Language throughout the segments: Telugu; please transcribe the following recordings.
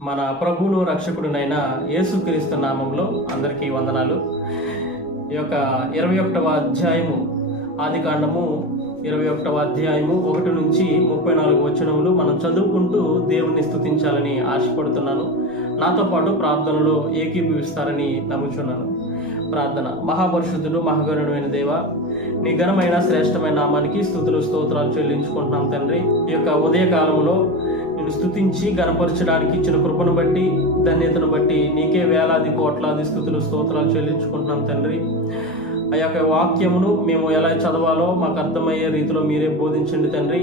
మన ప్రభువును రక్షకుడునైన యేసుక్రీస్తు నామంలో అందరికీ వందనాలు. ఈ యొక్క ఇరవై ఒకటవ అధ్యాయము ఆది కాండము ఇరవై ఒకటవ అధ్యాయము ఒకటి నుంచి ముప్పై నాలుగు వచనములు మనం చదువుకుంటూ దేవుణ్ణి స్థుతించాలని ఆశపడుతున్నాను. నాతో పాటు ప్రార్థనలో ఏకీభవిస్తారని నమ్ముచున్నాను. ప్రార్థన. మహాపరిశుద్ధుడు మహాగరుడమైన దేవ నీ ఘనమైన శ్రేష్టమైన నామానికి స్థుతులు స్తోత్రాలు చెల్లించుకుంటున్నాం తండ్రి. ఈ యొక్క ఉదయకాలంలో నిన్ను స్థుతించి గణపరచడానికి ఇచ్చిన కృపను బట్టి ధన్యతను బట్టి నీకే వేలాది కోట్లాది స్థుతులు స్తోత్రాలు చెల్లించుకుంటున్నాం తండ్రి. ఆ యొక్క వాక్యమును మేము ఎలా చదవాలో మాకు అర్థమయ్యే రీతిలో మీరే బోధించండి తండ్రి.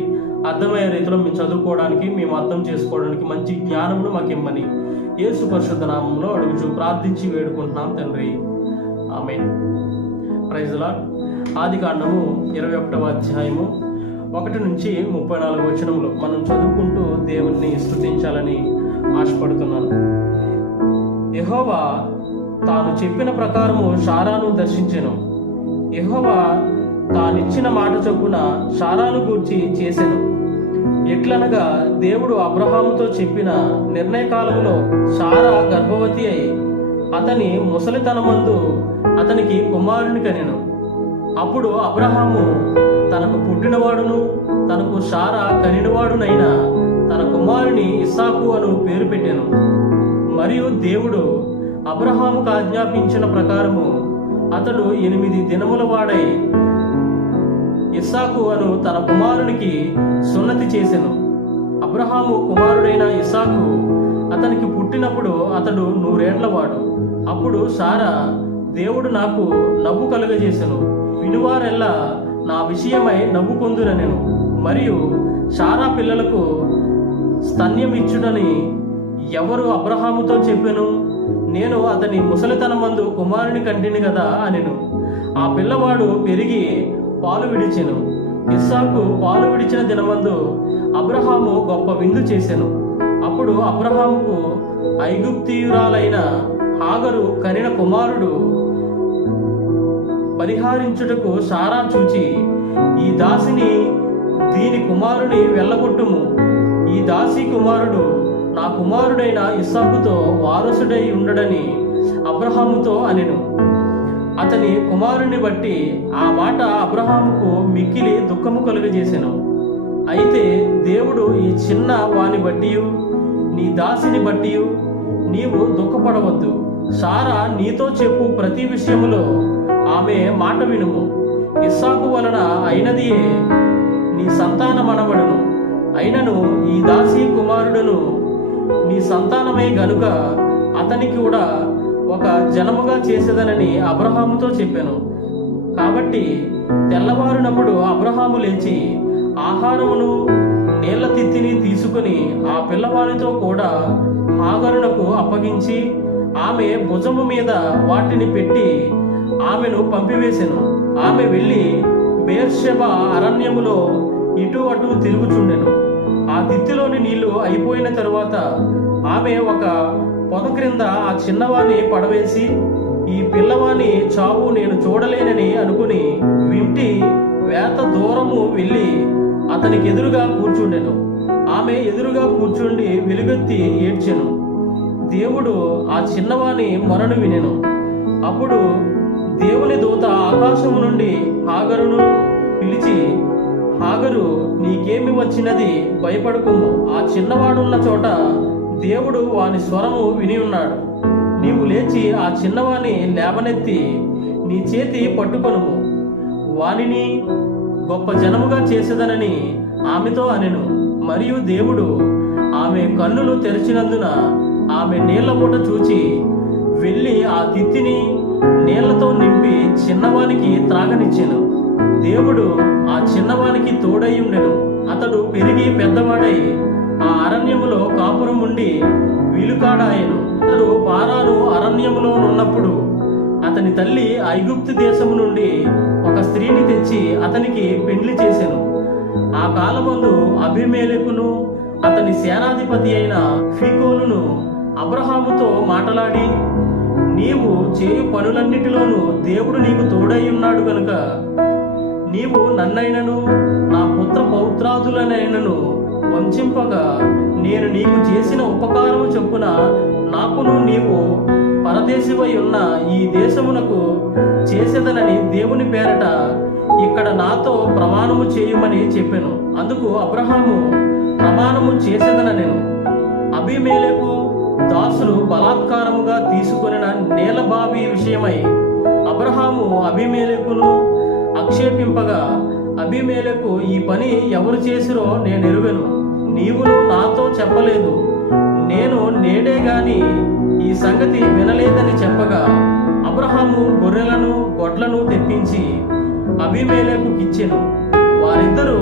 అర్థమయ్యే రీతిలో మేము చదువుకోవడానికి మేము అర్థం చేసుకోవడానికి మంచి జ్ఞానమును మాకు ఇమ్మని. యేసు పరిశుద్ధ నామంలో అడుగుచు ప్రార్థించి వేడుకుంటున్నాం తండ్రి. ఆమె ప్రైజ్లా ఆది కాండము ఇరవై ఒకటవ అధ్యాయము. ఒకటి నుంచి ముప్పై నాలుగు వచనంలో మనం చదువుకుంటూ దేవుణ్ణి స్థుతించాలని ఆశపడుతున్నాను. యహోవా తాను చెప్పిన ప్రకారము షారాను దర్శించను. యహోవా తానిచ్చిన మాట చొప్పున షారాను గూర్చి చేశాను ఎట్లనగా దేవుడు అబ్రహాముతో చెప్పిన నిర్ణయ కాలంలో షారా గర్భవతి అయి అతని ముసలితనమందు అతనికి కుమారుని కనెను. అప్పుడు అబ్రహాము తనకు పుట్టినవాడును తనకు సారా కనినవాడునైన తన కుమారుని ఇస్సాకు అను పేరు పెట్టాను. మరియు దేవుడు అబ్రహాముకు ఆజ్ఞాపించిన ప్రకారము అతడు ఎనిమిది దినముల వాడై ఇస్సాకు అను తన కుమారునికి సున్నతి చేశాను అబ్రహాము కుమారుడైన ఇస్సాకు అతనికి పుట్టినప్పుడు అతడు నూరేండ్లవాడు అప్పుడు సారా దేవుడు నాకు నవ్వు కలుగజేశాను వినువారెల్లా నా విషయమై నవ్వు మరియు సారా పిల్లలకు స్తన్యమిచ్చుడని ఎవరు అబ్రహాముతో చెప్పెను? నేను అతని ముసలితనమందు కుమారుని కంటిని కదా అనెను. ఆ పిల్లవాడు పెరిగి పాలు విడిచెను. ఇస్సాకు పాలు విడిచిన దినమందు అబ్రహాము గొప్ప విందు చేసెను. అప్పుడు అబ్రహాముకు ఐగుప్తియురాలైన హాగరు కనిన కుమారుడు పరిహారించుటకు సారా చూచి ఈ దాసిని దీని కుమారుని వెళ్ళగొట్టుము. ఈ దాసి కుమారుడు నా కుమారుడైన ఇస్సాకుతో వారసుడై ఉండడని అబ్రహాముతో అనెను. అతని కుమారుని బట్టి ఆ మాట అబ్రహాముకు మిక్కిలి దుఃఖము కలుగజేసెను. అయితే దేవుడు ఈ చిన్న వాని బట్టి నీ దాసిని బట్టి నీవు దుఃఖపడవద్దు. సారా నీతో చెప్పు ప్రతి విషయములో ఆమె మాట వినుము. ఇస్సాకు వలన అయినదియే నీ సంతానమనబడును అయినను ఈ దాసి కుమారుడును నీ సంతానమే గనుక అతనికి కూడా ఒక జనముగా చేసేదనని అబ్రహాముతో చెప్పాను. కాబట్టి తెల్లవారునప్పుడు అబ్రహాము లేచి ఆహారమును నీళ్ళ తిత్తిని తీసుకుని ఆ పిల్లవానితో కూడా ఆగరునకు అప్పగించి ఆమె భుజము మీద వాటిని పెట్టి ఆమెను పంపివేశాను ఆమె వెళ్ళి బేర్షెబ అరణ్యములో ఇటు అటు తిరుగుచుండెను. ఆ తిత్తిలోని నీళ్ళు అయిపోయిన తరువాత ఆమె ఒక పొద క్రింద ఆ చిన్నవాణ్ణి పడవేసి ఈ పిల్లవాని చావు నేను చూడలేనని అనుకుని వింటి వేత దూరము వెళ్ళి అతనికి ఎదురుగా కూర్చుండెను. ఆమె ఎదురుగా కూర్చుండి వెలుగెత్తి ఏడ్చెను. దేవుడు ఆ చిన్నవాని మొరను వినెను. అప్పుడు దేవుని దూత ఆకాశము నుండి హాగరును పిలిచి హాగరు నీకేమి వచ్చినది? భయపడుకుము. ఆ చిన్నవాడున్న చోట దేవుడు వాని స్వరము విని ఉన్నాడు. నీవు లేచి ఆ చిన్నవాణి లేవనెత్తి నీ చేతి పట్టుకొనుము. వానిని గొప్ప జనముగా చేసేదనని ఆమెతో అనెను. మరియు దేవుడు ఆమె కన్నులు తెరిచినందున ఆమె నీళ్ళ మూట చూచి వెళ్ళి ఆ తిత్తిని నీళ్ళతో నింపి చిన్నవానికి త్రాగనిచ్చాను. దేవుడు ఆ చిన్నవానికి తోడయ్యుండెను అతడు పెరిగి పెద్దవాడై ఆ అరణ్యములో కాపురం ఉండి వీలుకాడాయను. అతడు పారాను అరణ్యములో ఉన్నప్పుడు అతని తల్లి ఐగుప్తు దేశము నుండి ఒక స్త్రీని తెచ్చి అతనికి పెండ్లి చేశాను ఆ కాలమందు అభిమేలకును అతని సేనాధిపతి అయిన ఫికోలును అబ్రహాముతో మాటలాడి నీవు చేయు పనులన్నిటిలోనూ దేవుడు నీకు తోడై ఉన్నాడు కనుక నీవు నన్నైనను నా పుత్ర పౌత్రాదులనైనను వంచింపగా నేను నీకు చేసిన ఉపకారము చొప్పున నాకును నీవు పరదేశివై ఉన్న ఈ దేశమునకు చేసేదనని దేవుని పేరట ఇక్కడ నాతో ప్రమాణము చేయమని చెప్పాను. అందుకు అబ్రహాము ప్రమాణము చేసేదన నేను అభిమేలకు దాసులు బలాత్కారముగా తీసుకొనిన నేలబావి విషయమై అబ్రహాము అభిమేలకును ఆక్షేపింపగా అభిమేలకు ఈ పని ఎవరు చేసిరో నేను నీవు నీవును నాతో చెప్పలేదు. నేను నేడే గాని ఈ సంగతి వినలేదని చెప్పగా అబ్రహాము గొర్రెలను గొడ్లను తెప్పించి అభిమేలకు ఇచ్చెను వారిద్దరూ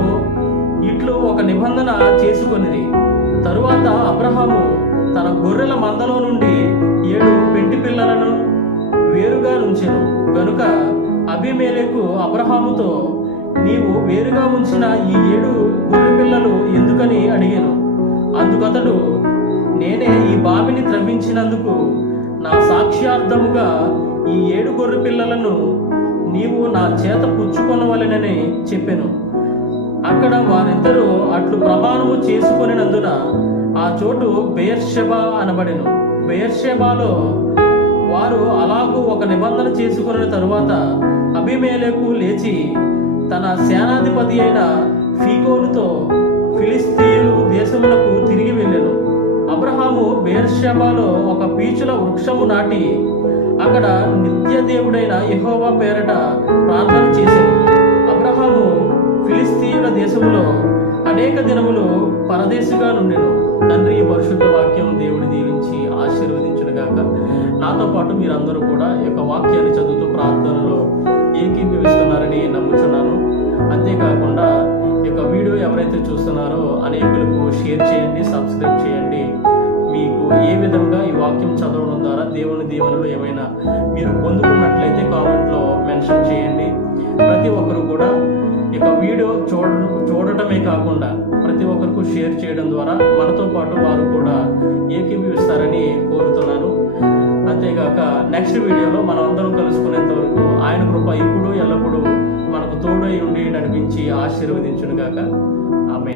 ఇట్లు ఒక నిబంధన చేసుకొనిది తరువాత అబ్రహాము తన గొర్రెల మందలో నుండి ఏడు పెంటి పిల్లలను వేరుగా ఉంచెను. గనుక అభిమేలకు అబ్రహాముతో నీవు వేరుగా ఉంచిన ఈ ఏడు గొర్రె పిల్లలు ఎందుకని అడిగాను? అందుకతడు నేనే ఈ బావిని త్రవ్వించినందుకు నా సాక్ష్యార్థముగా ఈ ఏడు గొర్రె పిల్లలను నీవు నా చేత పుచ్చుకొనవలెనని చెప్పాను. అక్కడ వారిద్దరూ అట్లు ప్రమాణము చేసుకొనినందున ఆ చోటు బెయర్షెబా అనబడెను. బెయర్షెబాలో వారు అలాగూ ఒక నిబంధన చేసుకున్న తరువాత అభిమేలకు లేచి తన సేనాధిపతి అయిన ఫీకోలుతో ఫిలిస్తీయులు దేశములకు తిరిగి వెళ్ళాను. అబ్రహాము బేర్షెబాలో ఒక పీచుల వృక్షము నాటి అక్కడ నిత్య దేవుడైన యహోవా పేరట ప్రార్థన చేశాను అబ్రహాము ఫిలిస్తీయుల దేశంలో అనేక దినములు పరదేశిగా నుండెను. తండ్రి ఈ పరిశుద్ధ వాక్యం దేవుడి దీవించి ఆశీర్వదించునుగాక. నాతో పాటు మీరందరూ కూడా ఈ యొక్క వాక్యాన్ని చదువుతూ ప్రార్థనలో ఏకీభవిస్తున్నారని నమ్ముతున్నాను అంతేకాకుండా ఈ యొక్క వీడియో ఎవరైతే చూస్తున్నారో అనేకులకు షేర్ చేయండి సబ్స్క్రైబ్ చేయండి. మీకు ఏ విధంగా ఈ వాక్యం చదవడం ద్వారా దేవుని దీవెనలు ఏమైనా మీరు పొందుకున్నట్లయితే కామెంట్లో మెన్షన్ చేయండి. ప్రతి ఒక్కరు కూడా ఇక వీడియో చూడ చూడటమే కాకుండా ప్రతి ఒక్కరికి షేర్ చేయడం ద్వారా మనతో పాటు వారు కూడా ఏకీభవిస్తారని కోరుతున్నాను. అంతేగాక నెక్స్ట్ వీడియోలో మనం అందరం కలుసుకునేంత వరకు ఆయన కృప ఇప్పుడు ఎల్లప్పుడూ మనకు తోడై ఉండి నడిపించి ఆశీర్వదించును గాక ఆమె